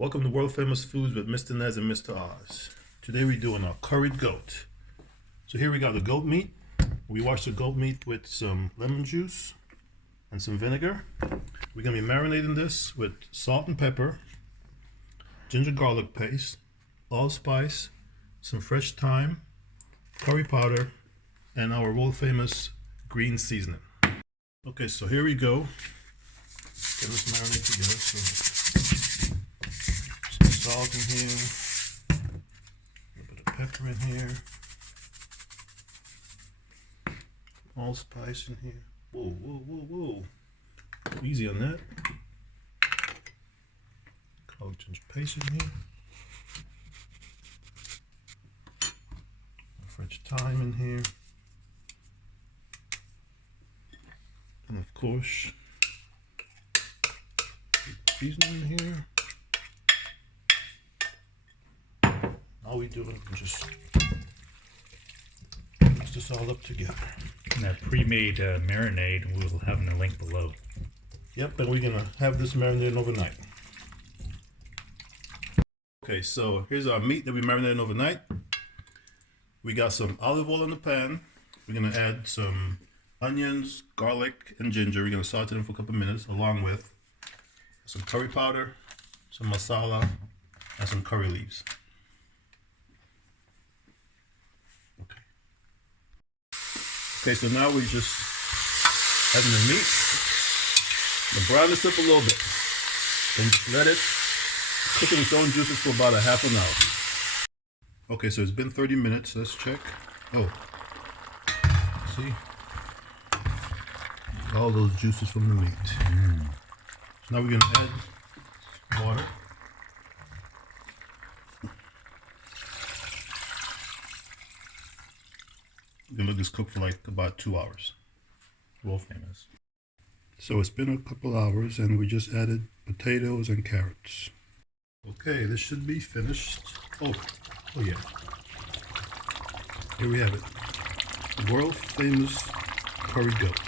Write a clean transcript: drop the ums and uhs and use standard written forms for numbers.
Welcome to World Famous Foods with Mr. Nez and Mr. Oz. Today we're doing a curried goat. So here we got the goat meat. We wash the goat meat with some lemon juice and some vinegar. We're going to be marinating this with salt and pepper, ginger garlic paste, allspice, some fresh thyme, curry powder, and our world famous green seasoning. Okay, so here we go. Get this marinate together. So some salt in here, a little bit of pepper in here, allspice in here. Whoa, whoa, whoa, whoa. Easy on that. Garlic ginger paste in here. Fresh thyme in here. And of course, seasoning in here. All we do is just mix this all up together. And that pre-made marinade we'll have in the link below. Yep, and we're gonna have this marinated overnight. Okay, so here's our meat that we marinated overnight. We got some olive oil in the pan. We're gonna add some onions, garlic, and ginger. We're gonna saute them for a couple minutes, along with some curry powder, some masala, and some curry leaves. Okay, so now we just adding the meat. Brown this up a little bit. Then just let it cook in its own juices for about a half an hour. Okay, so it's been 30 minutes. Let's check. Oh, see? All those juices from the meat. So now we're going to add water. We're going to let this cook for like about 2 hours. World famous. So it's been a couple hours and we just added potatoes and carrots. Okay, this should be finished. Oh yeah. Here we have it. World famous curry goat.